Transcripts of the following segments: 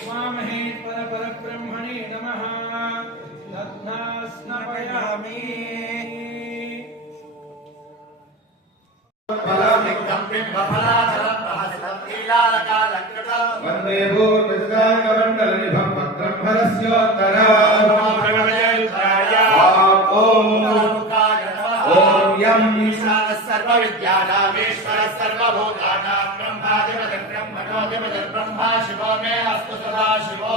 उमामहे परब्रह्मणे नमः दध्ना स्नापयामि वन्दे भूर्विश्वाङ्गमण्डलनिभं भद्रं सर्वविद्यानामीश्वर सर्वभूतानां ब्रह्माधिपतिं ब्रह्मणोऽधिपतिं ब्रह्मा शिवो मे अस्तु सदा शिवो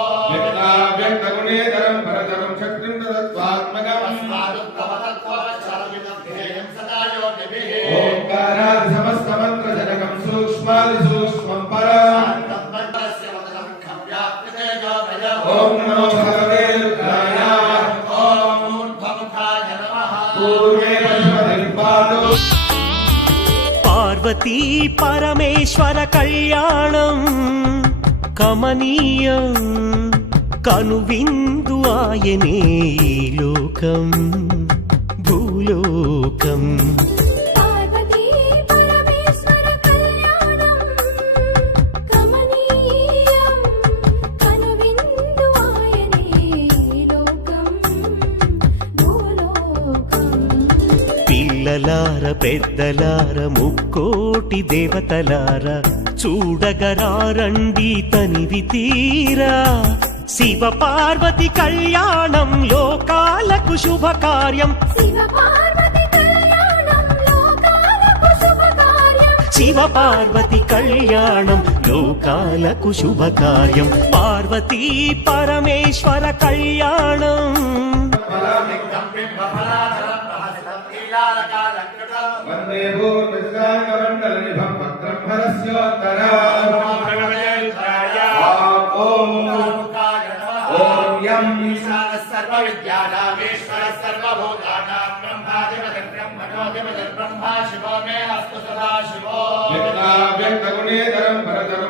व्यक्तगुणेतरं भरतरं शक्तिं तत्त्वात्मकम् अस्मादुत्तमतत्त्ववच्चारमिदं ध्येयं सदा योगिभिः ओंकारादि समस्तमन्त्रजनकं सूक्ष्मादिसूक्ष्मं परम् ओम नमो भगवते रुद्राय ओम ऊर्ध्वमुखाय नमः पूर्वे पश्चिमदिक्पालो पार्वती परमेश्वर कल्याणं कमनीयं कनुविन्दु आयने लोकं भूलोकम् पार्वती परमेश्वर कल्याणं कमनीयं कनुविन्दु आयने लोकं भूलोकम् పిల్లలార పెద్దలార ముక్కోటి దేవతలార చూడగరారండి తనివి తీరా శివ పార్వతి కళ్యాణం లోకాలకు శుభకార్యం శివ పార్వతి కళ్యాణం లోకాలకు శుభకార్యం శివ పార్వతి కళ్యాణం లోకాలకు శుభకార్యం పార్వతీ పరమేశ్వర కళ్యాణం वन्दे भूर्विश्वाङ्गमण्डलनिभं भद्रं सर्वविद्यानामीश्वर सर्वभूतानां ब्रह्माधिपतिं ब्रह्मणोऽधिपतिं ब्रह्मा शिवो मे अस्तु सदा शिवो व्यक्तगुणेतरं भरतरं